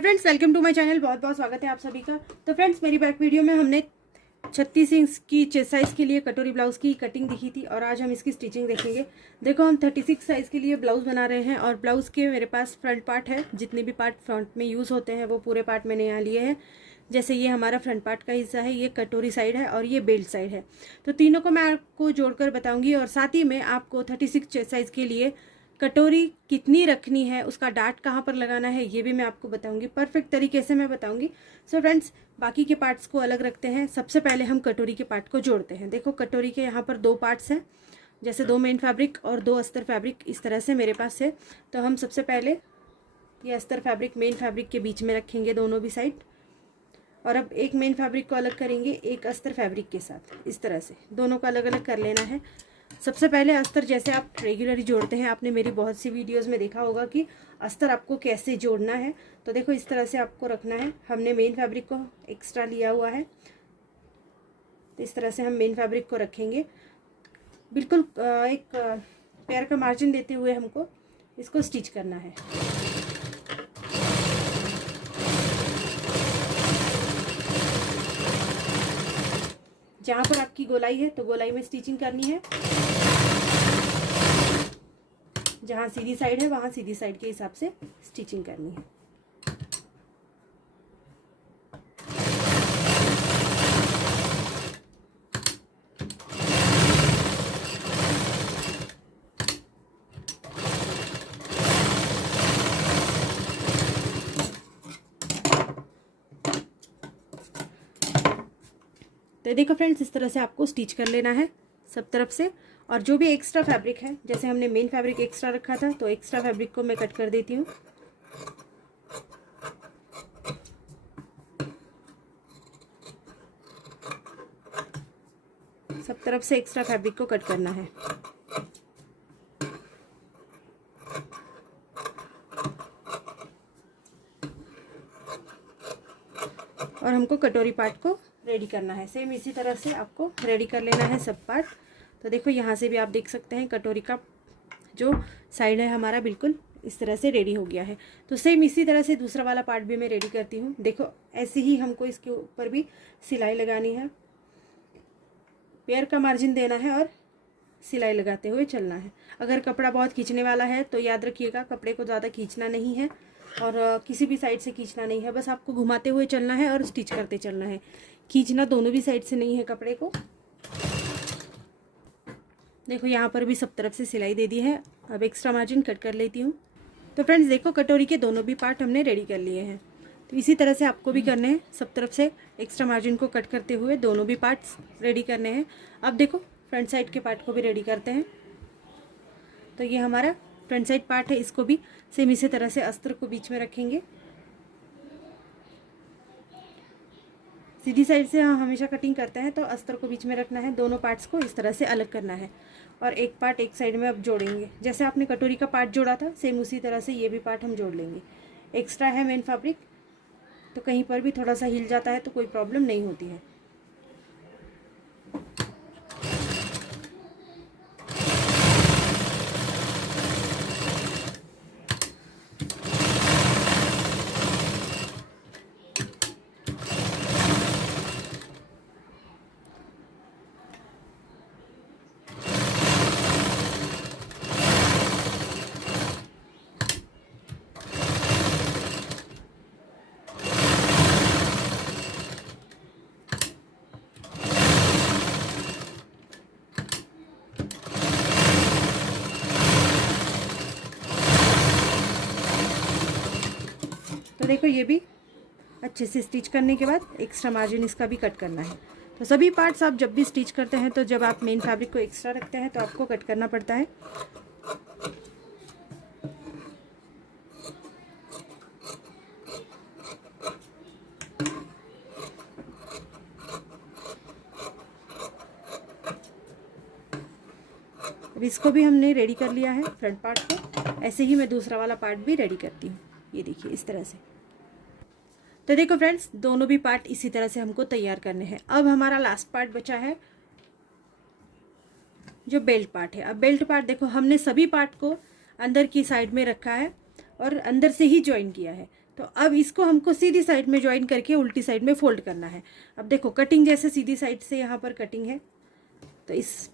Friends, welcome to my channel. बहुत बहुत स्वागत है आप सभी का। तो फ्रेंड्स, मेरी बैक वीडियो में हमने 36 इंच की चेस्ट साइज़ के लिए कटोरी ब्लाउज़ की कटिंग दिखी थी और आज हम इसकी स्टिचिंग देखेंगे। देखो, हम 36 साइज़ के लिए ब्लाउज़ बना रहे हैं और ब्लाउज़ के मेरे पास फ्रंट पार्ट है। जितने भी पार्ट फ्रंट में यूज़ होते हैं वो पूरे पार्ट मैंने यहाँ लिए हैं। जैसे ये हमारा फ्रंट पार्ट का हिस्सा है, ये कटोरी साइड है और ये बेल्ट साइड है। तो तीनों को मैं आपको जोड़कर बताऊँगी और साथ ही में आपको 36 चेस्ट साइज़ के लिए कटोरी कितनी रखनी है, उसका डाट कहाँ पर लगाना है, ये भी मैं आपको बताऊंगी। परफेक्ट तरीके से मैं बताऊंगी। सो फ्रेंड्स, बाकी के पार्ट्स को अलग रखते हैं। सबसे पहले हम कटोरी के पार्ट को जोड़ते हैं। देखो, कटोरी के यहाँ पर दो पार्ट्स हैं, जैसे दो मेन फैब्रिक और दो अस्तर फैब्रिक, इस तरह से मेरे पास है। तो हम सबसे पहले ये अस्तर फैब्रिक मेन फैब्रिक के बीच में रखेंगे दोनों भी साइड, और अब एक मेन फैब्रिक को अलग करेंगे एक अस्तर फैब्रिक के साथ। इस तरह से दोनों को अलग अलग कर लेना है। सबसे पहले अस्तर जैसे आप रेगुलरली जोड़ते हैं, आपने मेरी बहुत सी वीडियोस में देखा होगा कि अस्तर आपको कैसे जोड़ना है। तो देखो, इस तरह से आपको रखना है। हमने मेन फैब्रिक को एक्स्ट्रा लिया हुआ है, तो इस तरह से हम मेन फैब्रिक को रखेंगे। बिल्कुल एक पैर का मार्जिन देते हुए हमको इसको स्टिच करना है। जहाँ पर आपकी गोलाई है तो गोलाई में स्टिचिंग करनी है, जहाँ सीधी साइड है वहाँ सीधी साइड के हिसाब से स्टिचिंग करनी है। तो देखो फ्रेंड्स, इस तरह से आपको स्टिच कर लेना है सब तरफ से। और जो भी एक्स्ट्रा फैब्रिक है, जैसे हमने मेन फैब्रिक एक्स्ट्रा रखा था, तो एक्स्ट्रा फैब्रिक को मैं कट कर देती हूँ। सब तरफ से एक्स्ट्रा फैब्रिक को कट करना है। और हमको कटोरी पार्ट को रेडी करना है। सेम इसी तरह से आपको रेडी कर लेना है सब पार्ट। तो देखो, यहाँ से भी आप देख सकते हैं कटोरी का जो साइड है हमारा बिल्कुल इस तरह से रेडी हो गया है। तो सेम इसी तरह से दूसरा वाला पार्ट भी मैं रेडी करती हूँ। देखो, ऐसे ही हमको इसके ऊपर भी सिलाई लगानी है, पैर का मार्जिन देना है और सिलाई लगाते हुए चलना है। अगर कपड़ा बहुत खींचने वाला है तो याद रखिएगा, कपड़े को ज़्यादा खींचना नहीं है और किसी भी साइड से खींचना नहीं है। बस आपको घुमाते हुए चलना है और स्टिच करते चलना है। खींचना दोनों भी साइड से नहीं है कपड़े को। देखो, यहाँ पर भी सब तरफ से सिलाई दे दी है। अब एक्स्ट्रा मार्जिन कट कर लेती हूँ। तो फ्रेंड्स देखो, कटोरी के दोनों भी पार्ट हमने रेडी कर लिए हैं। तो इसी तरह से आपको भी करने हैं, सब तरफ से एक्स्ट्रा मार्जिन को कट करते हुए दोनों भी पार्ट्स रेडी करने हैं। अब देखो, फ्रंट साइड के पार्ट को भी रेडी करते हैं। तो ये हमारा फ्रंट साइड पार्ट है, इसको भी सेम इसी तरह से अस्तर को बीच में रखेंगे। सीधी साइड से हम हमेशा कटिंग करते हैं, तो अस्तर को बीच में रखना है। दोनों पार्ट्स को इस तरह से अलग करना है और एक पार्ट एक साइड में अब जोड़ेंगे। जैसे आपने कटोरी का पार्ट जोड़ा था, सेम उसी तरह से ये भी पार्ट हम जोड़ लेंगे। एक्स्ट्रा है मेन फैब्रिक, तो कहीं पर भी थोड़ा सा हिल जाता है तो कोई प्रॉब्लम नहीं होती है। तो देखो, ये भी अच्छे से स्टिच करने के बाद एक्स्ट्रा मार्जिन इसका भी कट करना है। तो सभी पार्ट्स आप जब भी स्टिच करते हैं, तो जब आप मेन फैब्रिक को एक्स्ट्रा रखते हैं तो आपको कट करना पड़ता है। अब इसको भी हमने रेडी कर लिया है फ्रंट पार्ट को। ऐसे ही मैं दूसरा वाला पार्ट भी रेडी करती हूँ। ये देखिए इस तरह से। तो देखो फ्रेंड्स, दोनों भी पार्ट इसी तरह से हमको तैयार करने हैं। अब हमारा लास्ट पार्ट बचा है जो बेल्ट पार्ट है। अब बेल्ट पार्ट देखो, हमने सभी पार्ट को अंदर की साइड में रखा है और अंदर से ही ज्वाइन किया है। तो अब इसको हमको सीधी साइड में ज्वाइन करके उल्टी साइड में फोल्ड करना है। अब देखो कटिंग जैसे सीधी साइड से यहाँ पर कटिंग है, तो इस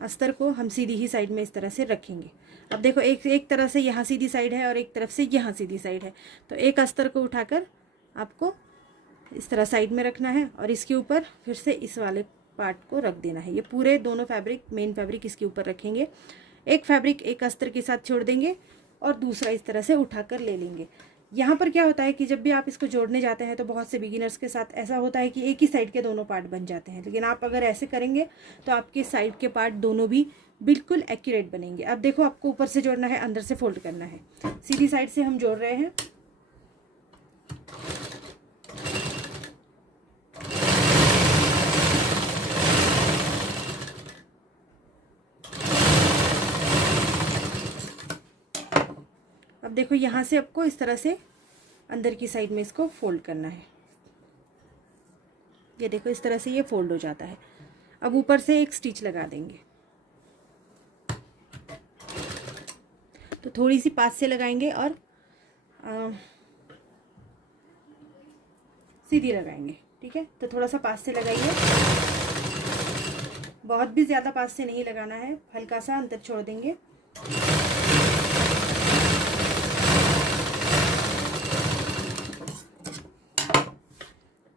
अस्तर को हम सीधी ही साइड में इस तरह से रखेंगे। अब देखो एक तरह से यहाँ सीधी साइड है और एक तरफ से यहाँ सीधी साइड है, तो एक अस्तर को उठाकर आपको इस तरह साइड में रखना है और इसके ऊपर फिर से इस वाले पार्ट को रख देना है। ये पूरे दोनों फैब्रिक, मेन फैब्रिक इसके ऊपर रखेंगे। एक फैब्रिक एक अस्तर के साथ छोड़ देंगे और दूसरा इस तरह से उठाकर ले लेंगे। यहाँ पर क्या होता है कि जब भी आप इसको जोड़ने जाते हैं तो बहुत से बिगिनर्स के साथ ऐसा होता है कि एक ही साइड के दोनों पार्ट बन जाते हैं, लेकिन आप अगर ऐसे करेंगे तो आपके साइड के पार्ट दोनों भी बिल्कुल एक्यूरेट बनेंगे। अब देखो आपको ऊपर से जोड़ना है, अंदर से फोल्ड करना है। सीधी साइड से हम जोड़ रहे हैं, अब देखो यहाँ से आपको इस तरह से अंदर की साइड में इसको फोल्ड करना है। ये देखो इस तरह से ये फोल्ड हो जाता है। अब ऊपर से एक स्टिच लगा देंगे, तो थोड़ी सी पास से लगाएंगे और सीधी लगाएंगे, ठीक है। तो थोड़ा सा पास से लगाइए, बहुत भी ज़्यादा पास से नहीं लगाना है, हल्का सा अंतर छोड़ देंगे।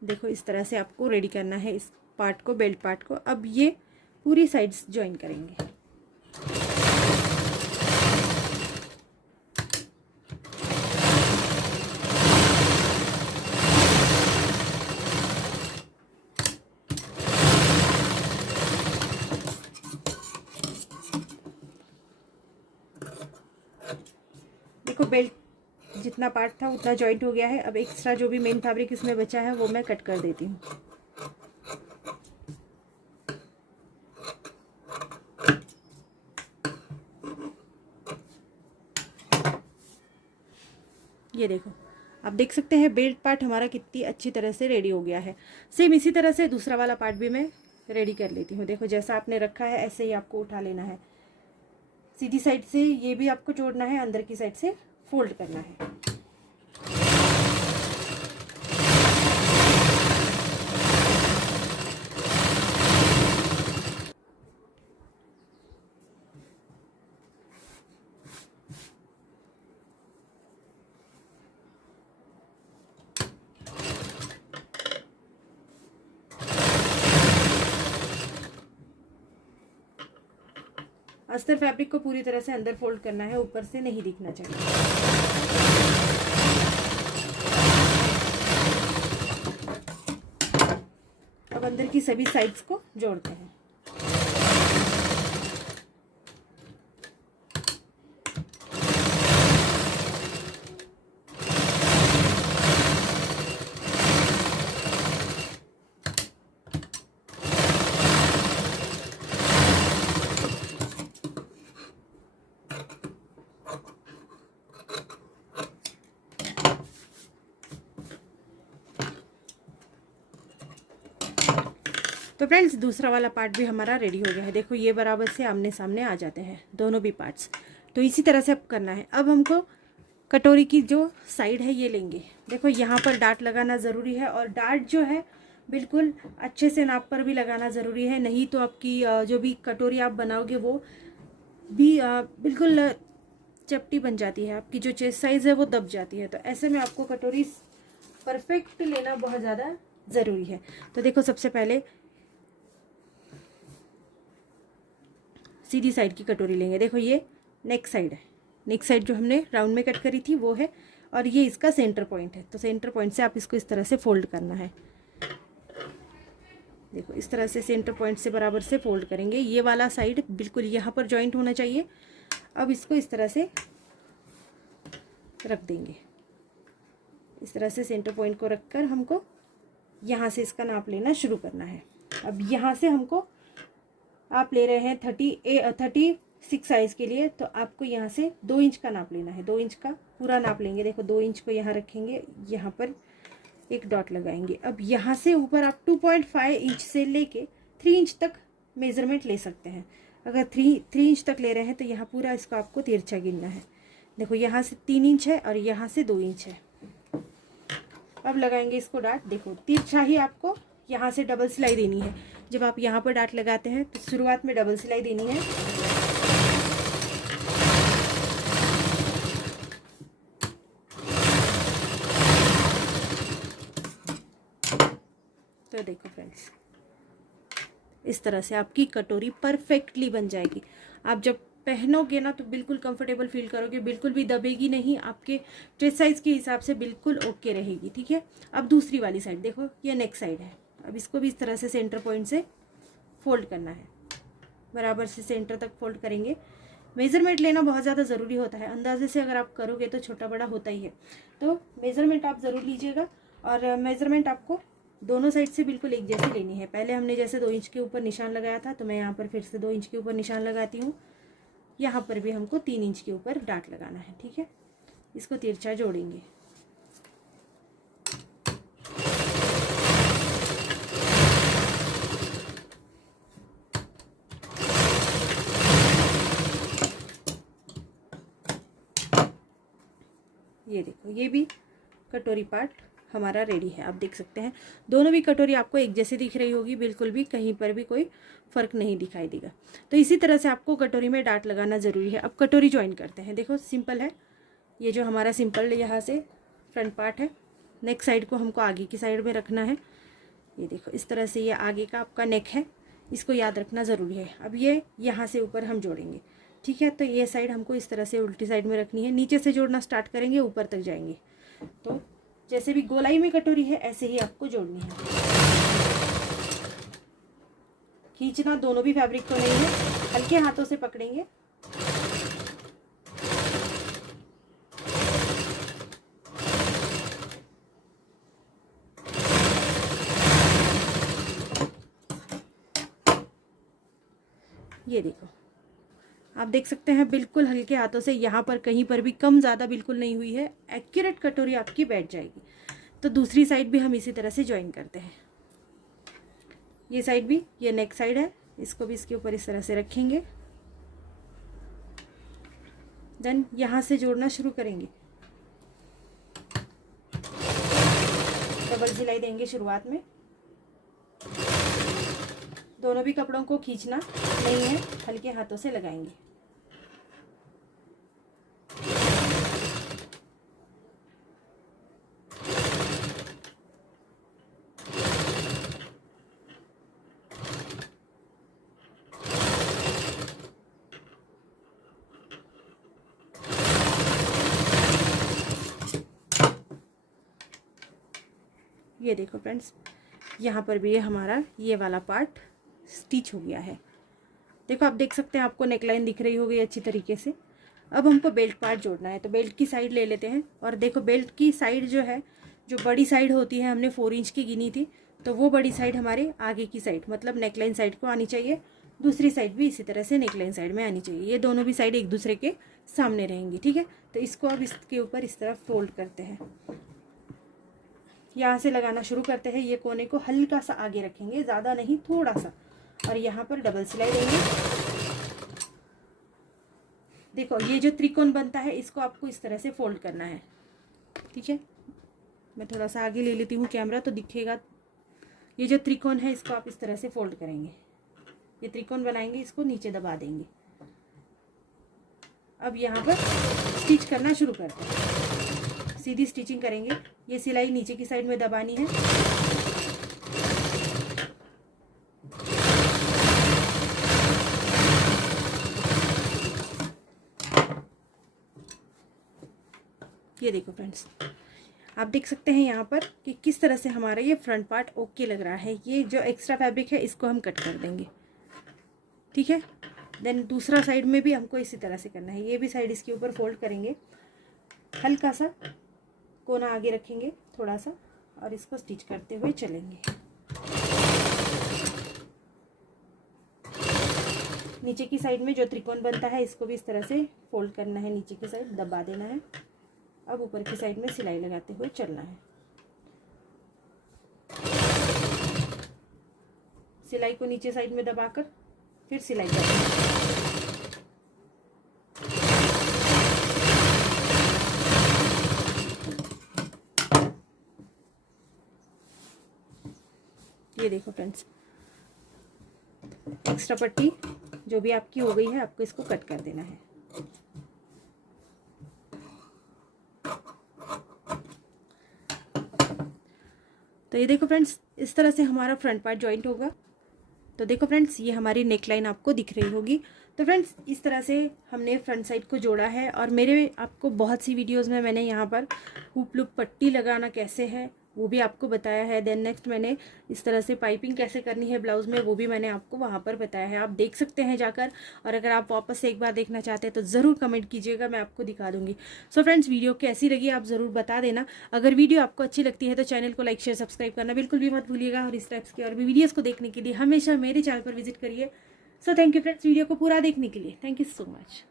देखो इस तरह से आपको रेडी करना है इस पार्ट को, बेल्ट पार्ट को। अब ये पूरी साइड्स ज्वाइन करेंगे। देखो बेल्ट जितना पार्ट था उतना जॉइंट हो गया है। अब एक्स्ट्रा जो भी मेन फैब्रिक इसमें बचा है वो मैं कट कर देती हूँ। ये देखो आप देख सकते हैं बेल्ट पार्ट हमारा कितनी अच्छी तरह से रेडी हो गया है। सेम इसी तरह से दूसरा वाला पार्ट भी मैं रेडी कर लेती हूँ। देखो जैसा आपने रखा है ऐसे ही आपको उठा लेना है। सीधी साइड से ये भी आपको जोड़ना है, अंदर की साइड से फोल्ड करना है। अस्तर फैब्रिक को पूरी तरह से अंदर फोल्ड करना है, ऊपर से नहीं दिखना चाहिए। अब अंदर की सभी साइड्स को जोड़ते हैं। तो फ्रेंड्स दूसरा वाला पार्ट भी हमारा रेडी हो गया है। देखो ये बराबर से आमने सामने आ जाते हैं दोनों भी पार्ट्स। तो इसी तरह से अब करना है। अब हमको कटोरी की जो साइड है ये लेंगे। देखो यहाँ पर डार्ट लगाना ज़रूरी है, और डार्ट जो है बिल्कुल अच्छे से नाप पर भी लगाना ज़रूरी है, नहीं तो आपकी जो भी कटोरी आप बनाओगे वो भी बिल्कुल चपटी बन जाती है, आपकी जो चेस्ट साइज़ है वो दब जाती है। तो ऐसे में आपको कटोरी परफेक्ट लेना बहुत ज़्यादा ज़रूरी है। तो देखो सबसे पहले सीधी साइड की कटोरी लेंगे। देखो ये नेक साइड है, नेक साइड जो हमने राउंड में कट करी थी वो है, और ये इसका सेंटर पॉइंट है। तो सेंटर पॉइंट से आप इसको इस तरह से फोल्ड करना है। देखो इस तरह से सेंटर पॉइंट से बराबर से फोल्ड करेंगे। ये वाला साइड बिल्कुल यहाँ पर जॉइंट होना चाहिए। अब इसको इस तरह से रख देंगे। इस तरह से सेंटर पॉइंट को रखकर हमको यहाँ से इसका नाप लेना शुरू करना है। अब यहाँ से हमको आप ले रहे हैं 36 साइज़ के लिए, तो आपको यहाँ से 2 इंच का नाप लेना है। 2 इंच का पूरा नाप लेंगे। देखो 2 इंच को यहाँ रखेंगे, यहाँ पर एक डॉट लगाएंगे। अब यहाँ से ऊपर आप 2.5 इंच से लेके 3 इंच तक मेज़रमेंट ले सकते हैं। अगर 3 इंच तक ले रहे हैं तो यहाँ पूरा इसको आपको तिरछा गिनना है। देखो यहाँ से 3 इंच है और यहाँ से 2 इंच है। अब लगाएंगे इसको डाट। देखो तिरछा ही आपको यहाँ से डबल सिलाई देनी है। जब आप यहाँ पर डाट लगाते हैं तो शुरुआत में डबल सिलाई देनी है। तो देखो फ्रेंड्स, इस तरह से आपकी कटोरी परफेक्टली बन जाएगी। आप जब पहनोगे ना तो बिल्कुल कंफर्टेबल फील करोगे, बिल्कुल भी दबेगी नहीं, आपके चेस्ट साइज के हिसाब से बिल्कुल ओके रहेगी। ठीक है, अब दूसरी वाली साइड देखो, ये नेक साइड है। अब इसको भी इस तरह से सेंटर पॉइंट से फोल्ड करना है, बराबर से सेंटर तक फोल्ड करेंगे। मेज़रमेंट लेना बहुत ज़्यादा ज़रूरी होता है, अंदाजे से अगर आप करोगे तो छोटा बड़ा होता ही है। तो मेज़रमेंट आप ज़रूर लीजिएगा, और मेज़रमेंट आपको दोनों साइड से बिल्कुल एक जैसी लेनी है। पहले हमने जैसे 2 इंच के ऊपर निशान लगाया था, तो मैं यहाँ पर फिर से 2 इंच के ऊपर निशान लगाती हूँ। यहाँ पर भी हमको 3 इंच के ऊपर डाट लगाना है। ठीक है, इसको तिरछा जोड़ेंगे। ये देखो, ये भी कटोरी पार्ट हमारा रेडी है। आप देख सकते हैं दोनों भी कटोरी आपको एक जैसे दिख रही होगी, बिल्कुल भी कहीं पर भी कोई फ़र्क नहीं दिखाई देगा। तो इसी तरह से आपको कटोरी में डाट लगाना ज़रूरी है। अब कटोरी ज्वाइन करते हैं। देखो सिंपल है, ये जो हमारा सिंपल यहाँ से फ्रंट पार्ट है, नेक साइड को हमको आगे की साइड में रखना है। ये देखो इस तरह से ये आगे का आपका नेक है, इसको याद रखना ज़रूरी है। अब ये यहाँ से ऊपर हम जोड़ेंगे। ठीक है, तो ये साइड हमको इस तरह से उल्टी साइड में रखनी है। नीचे से जोड़ना स्टार्ट करेंगे, ऊपर तक जाएंगे। तो जैसे भी गोलाई में कटोरी है ऐसे ही आपको जोड़नी है। खींचना दोनों भी फैब्रिक को नहीं है, हल्के हाथों से पकड़ेंगे। ये देखो, आप देख सकते हैं बिल्कुल हल्के हाथों से, यहाँ पर कहीं पर भी कम ज़्यादा बिल्कुल नहीं हुई है। एक्यूरेट कटोरी आपकी बैठ जाएगी। तो दूसरी साइड भी हम इसी तरह से ज्वाइन करते हैं। ये साइड भी, ये नेक साइड है, इसको भी इसके ऊपर इस तरह से रखेंगे। देन यहाँ से जोड़ना शुरू करेंगे। डबल सिलाई देंगे शुरुआत में। दोनों भी कपड़ों को खींचना नहीं है, हल्के हाथों से लगाएंगे। ये देखो फ्रेंड्स, यहाँ पर भी ये हमारा ये वाला पार्ट स्टिच हो गया है। देखो आप देख सकते हैं, आपको नेकलाइन दिख रही होगी अच्छी तरीके से। अब हमको बेल्ट पार्ट जोड़ना है, तो बेल्ट की साइड ले लेते हैं। और देखो बेल्ट की साइड जो है, जो बड़ी साइड होती है, हमने 4 इंच की गिनी थी, तो वो बड़ी साइड हमारे आगे की साइड मतलब नेकलाइन साइड को आनी चाहिए। दूसरी साइड भी इसी तरह से नेकलाइन साइड में आनी चाहिए। ये दोनों भी साइड एक दूसरे के सामने रहेंगी। ठीक है, तो इसको अब इसके ऊपर इस तरह फोल्ड करते हैं। यहाँ से लगाना शुरू करते हैं। ये कोने को हल्का सा आगे रखेंगे, ज़्यादा नहीं, थोड़ा सा, और यहाँ पर डबल सिलाई देंगे। देखो ये जो त्रिकोण बनता है, इसको आपको इस तरह से फोल्ड करना है। ठीक है, मैं थोड़ा सा आगे ले लेती हूँ कैमरा तो दिखेगा। ये जो त्रिकोण है, इसको आप इस तरह से फोल्ड करेंगे। ये त्रिकोण बनाएंगे, इसको नीचे दबा देंगे। अब यहाँ पर स्टिच करना शुरू करते हैं। सीधी स्टिचिंग करेंगे। ये सिलाई नीचे की साइड में दबानी है। ये देखो फ्रेंड्स, आप देख सकते हैं यहाँ पर कि किस तरह से हमारा ये फ्रंट पार्ट ओके लग रहा है। ये जो एक्स्ट्रा फैब्रिक है, इसको हम कट कर देंगे। ठीक है, देन दूसरा साइड में भी हमको इसी तरह से करना है। ये भी साइड इसके ऊपर फोल्ड करेंगे, हल्का सा कोना आगे रखेंगे थोड़ा सा, और इसको स्टिच करते हुए चलेंगे। नीचे की साइड में जो त्रिकोण बनता है, इसको भी इस तरह से फोल्ड करना है, नीचे की साइड दबा देना है। अब ऊपर की साइड में सिलाई लगाते हुए चलना है। सिलाई को नीचे साइड में दबाकर फिर सिलाई करना है। ये देखो फ्रेंड्स, एक्स्ट्रा पट्टी जो भी आपकी हो गई है आपको इसको कट कर देना है। तो ये देखो फ्रेंड्स, इस तरह से हमारा फ्रंट पार्ट जॉइंट होगा। तो देखो फ्रेंड्स, ये हमारी नेक लाइन आपको दिख रही होगी। तो फ्रेंड्स, इस तरह से हमने फ्रंट साइड को जोड़ा है। और मेरे आपको बहुत सी वीडियोस में मैंने यहाँ पर हुप लूप पट्टी लगाना कैसे है वो भी आपको बताया है। देन नेक्स्ट मैंने इस तरह से पाइपिंग कैसे करनी है ब्लाउज़ में वो भी मैंने आपको वहाँ पर बताया है, आप देख सकते हैं जाकर। और अगर आप वापस से एक बार देखना चाहते हैं तो ज़रूर कमेंट कीजिएगा, मैं आपको दिखा दूँगी। सो फ्रेंड्स, वीडियो कैसी लगी आप ज़रूर बता देना। अगर वीडियो आपको अच्छी लगती है तो चैनल को लाइक शेयर सब्सक्राइब करना बिल्कुल भी मत भूलिएगा। और इस टाइप्स की और भी वीडियोज़ को देखने के लिए हमेशा मेरे चैनल पर विजिट करिए। So thank you friends, video को पूरा देखने के लिए। Thank you so much.